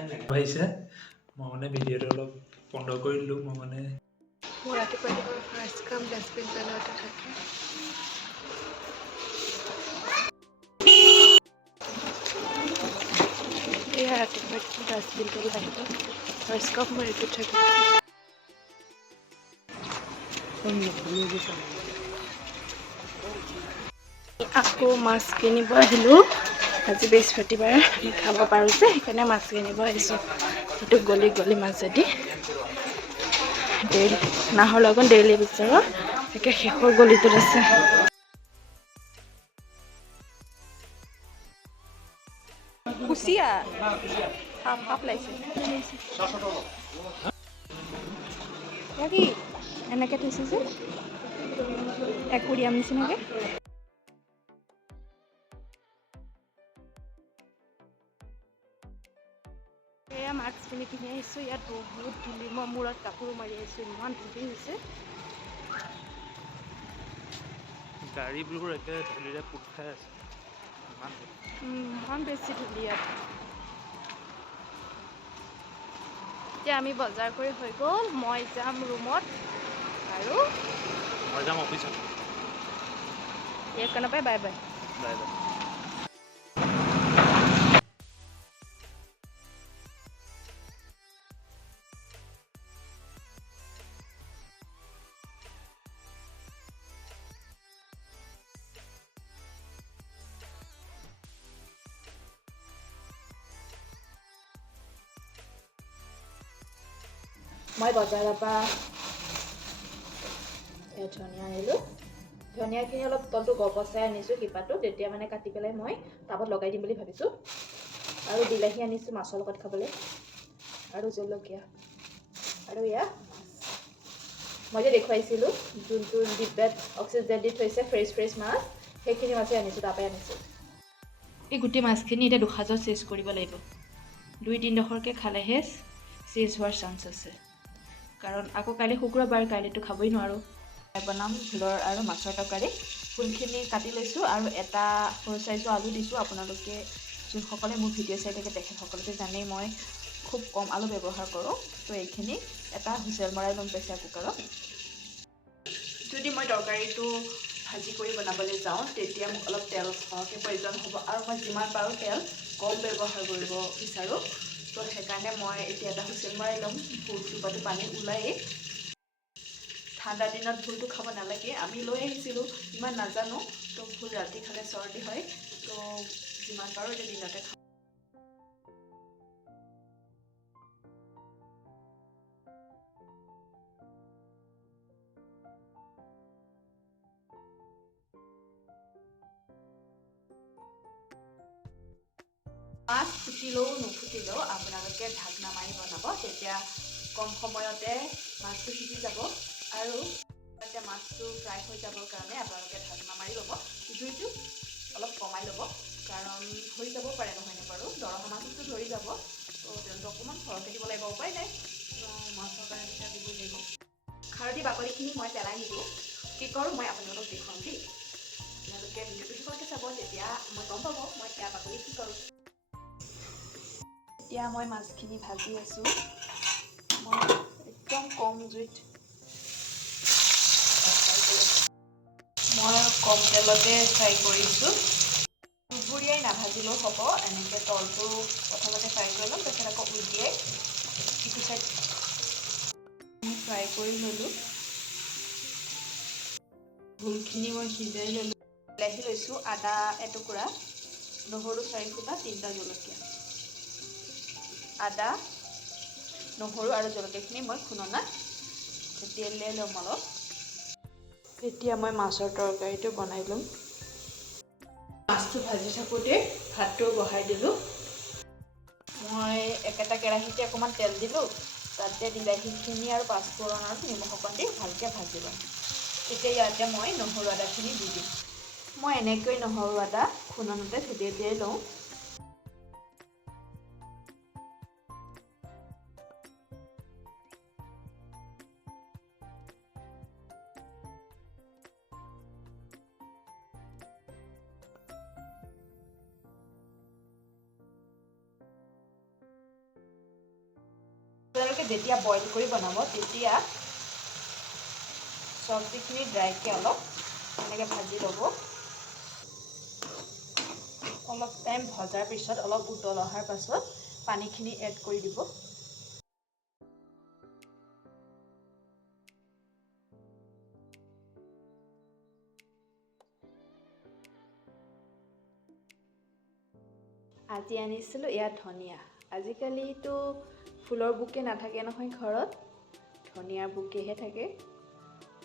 আহিছে মই মানে ভিডিঅ'টো অলপ বন্ধ কৰি দিলোঁ মই মানে ৰাতিপুৱা ফাৰ্ষ্ট কাম ডাষ্টবিন পেলোৱাটো থাকে এয়া ৰাতিপুৱা ডাষ্টবিন পেলোৱা আহিব ফাৰ্ষ্ট কাম মোৰ এইটো থাকে আকৌ মাছ কিনিব আহিলোঁ আজি বৃহস্পতিবাৰ আমি খাব পাৰোঁ যে সেইকাৰণে মাছ কিনিব আহিছোঁ সেইটো গলি গলি মাজেদি ডেইলি নাহৰ লগত ডেইলি বিচাৰোঁ একে শেষৰ গলিটোত আছে কুচিয়া সাপ লাগিছে কি এনেকৈ থৈছে যে একুৰিয়াম নিচিনাকৈ এয়া মাস্ক পিন্ধি আহিছোঁ ইয়াত বহুত ধূলি মই মূৰত কাপোৰো মাৰি আহিছোঁ ইমান ধূলি হৈছে গাড়ীবোৰ একে ধূলিৰে পোত খাই আছে ইমান বেছি ধূলি ইয়াত এতিয়া আমি বজাৰ কৰি হৈ গ'ল মই যাম ৰুমত আৰু মই যাম অফিচত ইয়াৰ কাৰণে বাই বাই বাই বাই মই বজাৰৰ পৰা ধনিয়া আনিলোঁ ধনিয়াখিনি অলপ তলটো গপচাই আনিছোঁ শিপাটো তেতিয়া মানে কাটি পেলাই মই টাবত লগাই দিম বুলি ভাবিছোঁ আৰু বিলাহী আনিছোঁ মাছৰ লগত খাবলৈ আৰু জলকীয়া আৰু এয়া মই যে দেখুৱাইছিলোঁ যোনটো ডিব্বাত অক্সিজেন দি থৈছে ফ্ৰেছ মাছ সেইখিনি মাছেই আনিছোঁ তাৰপৰাই আনিছোঁ এই গোটেই মাছখিনি এতিয়া দুসাঁজত চেজ কৰিব লাগিব 2-3 খালেহে চেজ হোৱাৰ চান্স আছে কাৰণ আকৌ কাইলৈ শুক্ৰবাৰ কাইলৈতো খাবই নোৱাৰোঁ বনাম ভোলৰ আৰু মাছৰ তৰকাৰী ফুলখিনি কাটি লৈছোঁ আৰু এটা সৰু চাইজৰ আলু দিছোঁ আপোনালোকে যোনসকলে মোৰ ভিডিঅ' চাই থাকে তেখেতসকলোকে জানেই মই খুব কম আলু ব্যৱহাৰ কৰোঁ তো এইখিনি এটা হুইচেল মৰাই ল'ম প্ৰেছাৰ কুকাৰত যদি মই তৰকাৰীটো ভাজি কৰি বনাবলৈ যাওঁ তেতিয়া মোক অলপ তেল সৰহকৈ প্ৰয়োজন হ'ব আৰু মই যিমান পাৰোঁ তেল কম ব্যৱহাৰ কৰিব বিচাৰোঁ তো সেইকাৰণে মই এতিয়া এটা হুইচেল মৰাই ল'ম ভোলটো পানী ওলায়েই ঠাণ্ডা দিনত ভোলটো খাব নালাগে আমি লৈ আহিছিলোঁ ইমান নাজানো তো ভোল ৰাতি খালে চৰ্দি হয় তো যিমান পাৰোঁ এতিয়া দিনতে খাওঁ মাছ ফুটিলেও নুফুটিলেও আপোনালোকে ঢাকনা মাৰি বনাব তেতিয়া কম সময়তে মাছটো সিজি যাব আৰু এতিয়া মাছটো ফ্ৰাই হৈ যাবৰ কাৰণে আপোনালোকে ঢাকনা মাৰি ল'ব জুইটো অলপ কমাই ল'ব কাৰণ ধৰি যাব পাৰে নহয়নে বাৰু দৰহা মাছটো ধৰি যাব তো তেলটো অকণমান সৰহকৈ দিব লাগিব উপায় নাই মাছৰ কাৰণে তেতিয়া দিবই লাগিব খাৰলি বাকলিখিনি মই পেলাই নিদিওঁ কি কৰোঁ মই আপোনালোকক দেখুৱাম দেই আপোনালোকে ভিডিঅ'টো শেষলৈকে চাব তেতিয়া মই গম পাব মই ইয়াৰ বাকলি কি কৰোঁ এতিয়া মই মাছখিনি ভাজি আছোঁ মই একদম কম জুইত মই কম তেলতে ফ্ৰাই কৰিছোঁ বুঢ়িয়াই নাভাজিলেও হ'ব এনেকৈ তলটো প্ৰথমতে ফ্ৰাই কৰি ল'ম তাৰপিছত আকৌ উলিয়াই ইটো চাইড ফ্ৰাই কৰি ল'লোঁ ভোলখিনি মই সিজাই ল'লোঁ বিলাহী লৈছোঁ আদা এটুকুৰা নহৰু 4 ফুটা 3টা জলকীয়া আদা নহৰু আৰু জলকীয়াখিনি মই খুন্দনাত তেতিয়াই ল'ম অলপ এতিয়া মই মাছৰ তৰকাৰীটো বনাই ল'ম মাছটো ভাজি থাকোঁতে ভাতটো বহাই দিলোঁ মই একেটা কেৰাহীতে অকণমান তেল দিলোঁ তাতে বিলাহীখিনি আৰু পাঁচফোৰণ আৰু নিমখ অকণ দি ভালকৈ ভাজি ল'ম তেতিয়া ইয়াতে মই নহৰু আদাখিনি দি দিম মই এনেকৈ নহৰু আদা খুন্দনাতে থেতিয়াই লওঁ আপোনালোকে যেতিয়া বইল কৰি বনাব তেতিয়া চব্জিখিনি ড্ৰাইকৈ অলপ এনেকৈ ভাজি ল'ব। অলপ টাইম ভজাৰ পিছত অলপ উতল অহাৰ পাছত পানীখিনি এড কৰি দিব। আজি আনিছিলোঁ ইয়াত ধনিয়া। আজিকালিতো ফুলৰ বুকে নাথাকে নহয় ঘৰত, ধনিয়াৰ বুকেহে থাকে।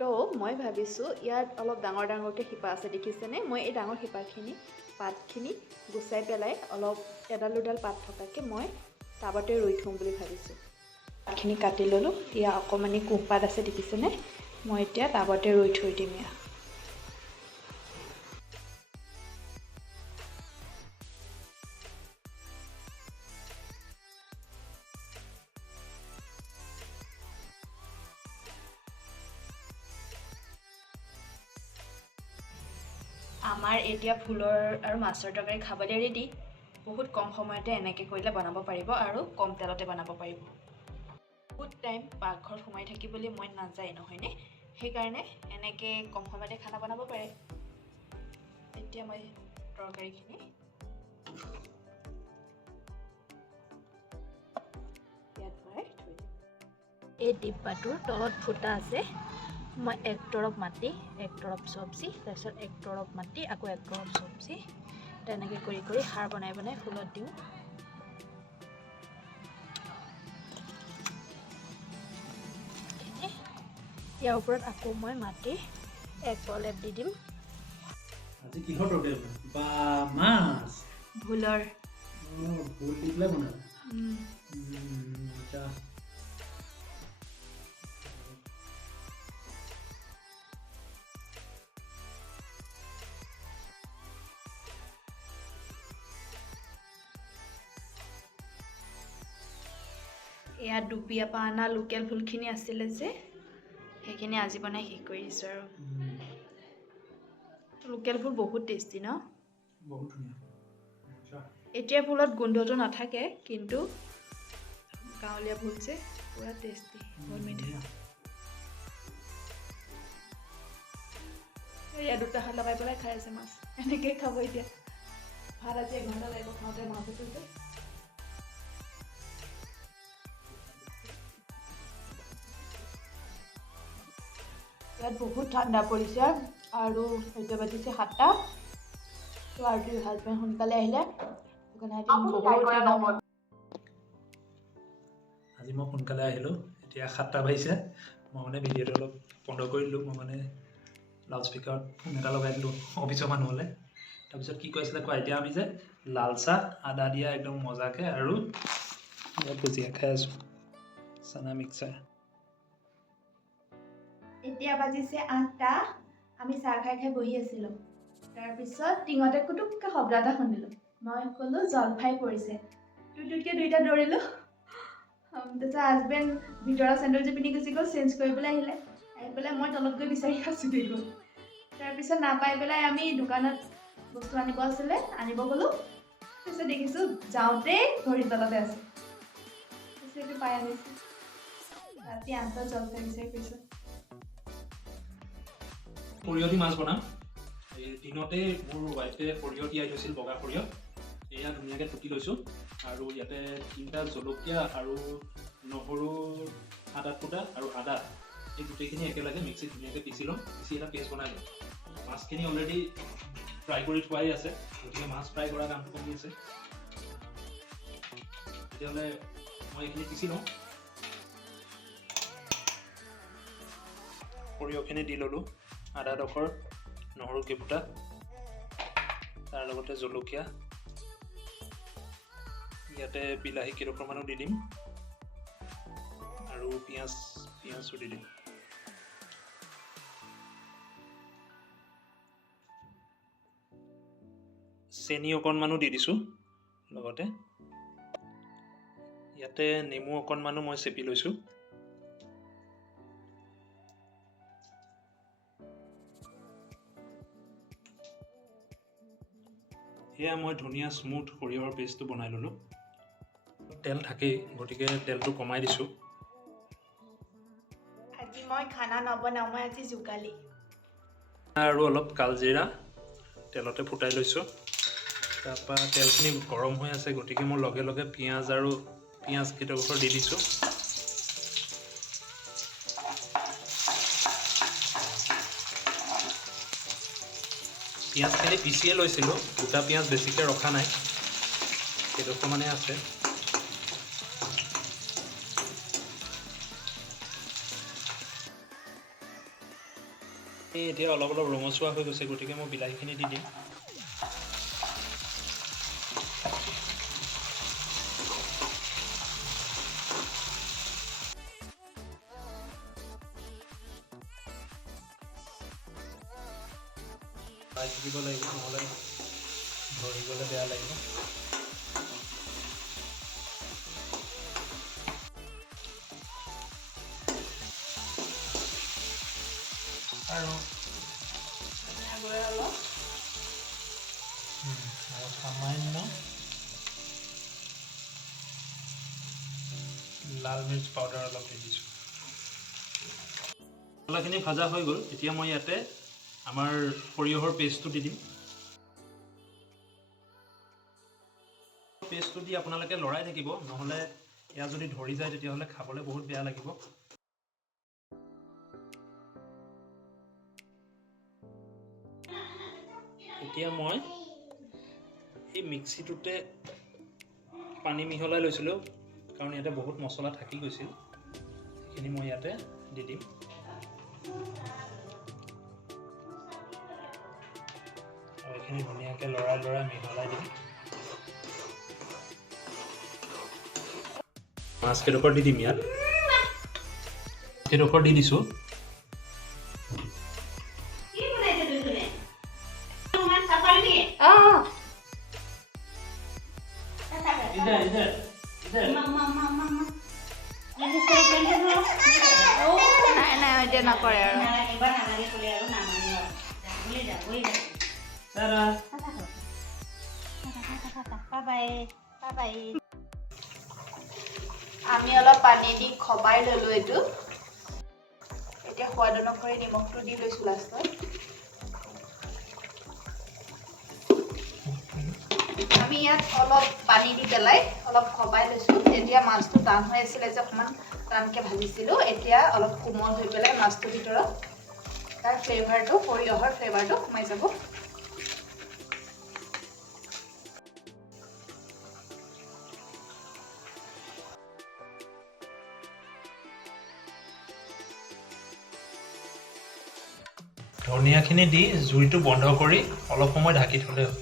তো মই ভাবিছোঁ ইয়াত অলপ ডাঙৰ ডাঙৰকৈ শিপা আছে দেখিছেনে? মই এই ডাঙৰ শিপাখিনি পাতখিনি গুচাই পেলাই অলপ এডাল দুডাল পাত থকাকৈ মই টাবতে ৰুই থওঁ বুলি ভাবিছোঁ। পাতখিনি কাটি ল'লোঁ। ইয়াৰ অকণমানি কোহপাত আছে দেখিছেনে? মই এতিয়া টাবতে ৰুই থৈ দিম ইয়াত। আমাৰ এতিয়া ফুলৰ আৰু মাছৰ তৰকাৰী খাবলৈ ৰেডি। বহুত কম সময়তে এনেকৈ কৰিলে বনাব পাৰিব আৰু কম তেলতে বনাব পাৰিব। বহুত টাইম পাকঘৰত সোমাই থাকিবলৈ মন নাযায় নহয়নে? সেইকাৰণে এনেকৈ কম সময়তে খানা বনাব পাৰে। এতিয়া মই তৰকাৰীখিনি ইয়াত ভৰাই থৈ দিম। এই ডিব্বাটোৰ তলত ফুটা আছে। মই এক তৰপ মাটি, এক তৰপ চব্জি, তাৰপিছত এক তৰপ মাটি, আকৌ এক তৰপ চব্জি, তেনেকৈ কৰি কৰি সাৰ বনাই বনাই ফুলত দিওঁ। ইয়াৰ ওপৰত আকৌ মই মাটি এক প্ৰলেপ দি দিম। আজি কিহৰ তৰকাৰী বা মাছ? ভোলৰ। ভোল দি পেলাই বনালা? আচ্ছা। এয়া দুপৰীয়াৰ পৰা অনা লোকেল ভোলখিনি আছিলে যে, সেইখিনি আজি বনাই শেষ কৰি দিছোঁ আৰু। লোকেল ভোল বহুত টেষ্টি ন? বহুত ধুনীয়া। আচ্ছা। এতিয়া ভোলত গোন্ধটো নাথাকে, কিন্তু গাঁৱলীয়া ভোল যে পুৰা টেষ্টি, বহুত মিঠা। এয়া দুটা হাত লগাই পেলাই খাই আছে মাছ। এনেকৈ খাব এতিয়া। ভাত আজি 1 ঘণ্টা লাগিব খাওঁতে মাংসটো যে। ইয়াত বহুত ঠাণ্ডা পৰিছে আৰু এতিয়া বাজিছে 7টা। তো আৰু হাজবেণ্ড সোনকালে আহিলে আজি মই সোনকালে আহিলোঁ। এতিয়া 7টা বাজিছে। মই মানে ভিডিঅ'টো অলপ বন্ধ কৰি দিলোঁ। মই মানে লাউড স্পীকাৰত ফোন এটা লগাই দিলোঁ অফিচৰ মানুহলৈ। তাৰপিছত কি কৈছিলে কোৱা? এতিয়া আমি যে লাল চাহ আদা দিয়া একদম মজাকৈ আৰু ভুজিয়া খাই আছোঁ, চানা মিক্সাৰ। এতিয়া বাজিছে 8টা। আমি চাহ খাই খাই বহি আছিলোঁ। তাৰপিছত টিঙতে কুটুককৈ শব্দ এটা শুনিলোঁ। মই ক'লোঁ জলফাই পৰিছে। টুটুটকৈ দুইটা দৌৰিলোঁ। তাৰপিছত হাজবেণ্ড ভিতৰৰ চেণ্ডেলযোৰ পিন্ধি গুচি গ'ল, চেঞ্জ কৰিবলৈ আহিলে। আহি পেলাই মই তলত গৈ বিচাৰি আছোঁগৈ গ'ল। তাৰপিছত নাপাই পেলাই আমি দোকানত বস্তু আনিব আছিলে, আনিব গ'লোঁ। তাৰপিছত দেখিছোঁ যাওঁতেই ভৰিৰ তলতে আছে। তাৰপিছত এইটো পাই আনিছোঁ। ৰাতি 8টাত জলফাই বিচাৰি ফুৰিছোঁ। সৰিয়হ দি মাছ বনাম। এই দিনতে মোৰ ৱাইফে সৰিয়হ তিয়াই থৈছিল, বগা সৰিয়হ। এয়া ধুনীয়াকৈ টুকি লৈছোঁ আৰু ইয়াতে 3টা জলকীয়া আৰু নহৰু 7-8 ফুটা আৰু আদা, এই গোটেইখিনি একেলগে মিক্সিত ধুনীয়াকৈ পিচি ল'ম। পিচি এটা পেষ্ট বনাই ল'ম। মাছখিনি অলৰেডি ফ্ৰাই কৰি থোৱাই আছে, গতিকে মাছ ফ্ৰাই কৰা কামটো কমি আছে। তেতিয়াহ'লে মই এইখিনি পিচি লওঁ। সৰিয়হখিনি দি ল'লোঁ, আদা ডোখৰ, নহৰু কেইফুটা, তাৰ লগতে জলকীয়া, ইয়াতে বিলাহী কেইডোখৰমানো দি দিম আৰু পিঁয়াজো দি দিম। চেনি অকণমানো দি দিছোঁ লগতে। ইয়াতে নেমু অকণমানো মই চেপি লৈছোঁ। এয়া মই ধুনীয়া স্মুথ সৰিয়হৰ পেষ্টটো বনাই ল'লোঁ। তেল থাকেই, গতিকে তেলটো কমাই দিছোঁ। মই খানা নবনাওঁ, মই আজি যোগালী। আৰু অলপ কালজিৰা তেলতে ফুটাই লৈছোঁ। তাৰপৰা তেলখিনি গৰম হৈ আছে, গতিকে মই লগে লগে পিঁয়াজ কেইটুকুৰ দি দিছোঁ। পিঁয়াজখিনি পিচিয়ে লৈছিলোঁ, গোটা পিঁয়াজ বেছিকৈ ৰখা নাই, কেইটুকুৰ মানে আছে। এতিয়া অলপ অলপ ৰঙচুৱা হৈ গৈছে, গতিকে মই বিলাহীখিনি দি দিম। ফ্ৰাই থাকিব লাগিব, নহ'লে ধৰি গ'লে বেয়া লাগিব। আৰু সামান্য লাল মিৰ্চ পাউডাৰ অলপ দি দিছোঁ। মছলাখিনি ভাজা হৈ গ'ল, এতিয়া মই ইয়াতে আমাৰ সৰিয়হৰ পেষ্টটো দি দিম। পেষ্টটো দি আপোনালোকে লৰাই থাকিব, নহ'লে এয়া যদি ধৰি যায় তেতিয়াহ'লে খাবলৈ বহুত বেয়া লাগিব। এতিয়া মই এই মিক্সিটোতে পানী মিহলাই লৈছিলোঁ, কাৰণ ইয়াতে বহুত মছলা থাকি গৈছিল। সেইখিনি মই ইয়াতে দি দিম। আৰু এইখিনি ধুনীয়াকৈ লৰাই মিহলাই দিম। মাছ কেইডোখৰ দি দিম ইয়াত। কেইডোখৰ দি দিছোঁ। নাই এতিয়া নকৰে আৰু। আমি অলপ পানী দি খবাই ল'লোঁ এইটো। এতিয়া সোৱাদ অনুসৰি নিমখটো দি লৈছোঁ লাষ্টত। আমি ইয়াত অলপ পানী দি পেলাই অলপ খবাই লৈছোঁ। এতিয়া মাছটো টান হৈ আছিলে যে অকণমান টানকৈ ভাজিছিলোঁ, এতিয়া অলপ কোমল হৈ পেলাই মাছটোৰ ভিতৰত তাৰ ফ্লেভাৰটো, সৰিয়হৰ ফ্লেভাৰটো সোমাই যাব। ধনিয়াখিনি দি জুইটো বন্ধ কৰি অলপ সময় ঢাকি থ'লে হ'ল।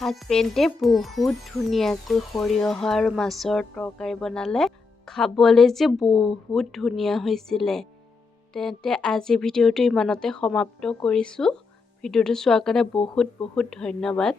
হাজবেণ্ডে বহুত ধুনীয়াকৈ সৰিয়হ আৰু মাছৰ তৰকাৰী বনালে। খাবলৈ যে বহুত ধুনীয়া হৈছিলে। তেন্তে আজি ভিডিঅ'টো ইমানতে সমাপ্ত কৰিছোঁ। ভিডিঅ'টো চোৱাৰ কাৰণে বহুত ধন্যবাদ।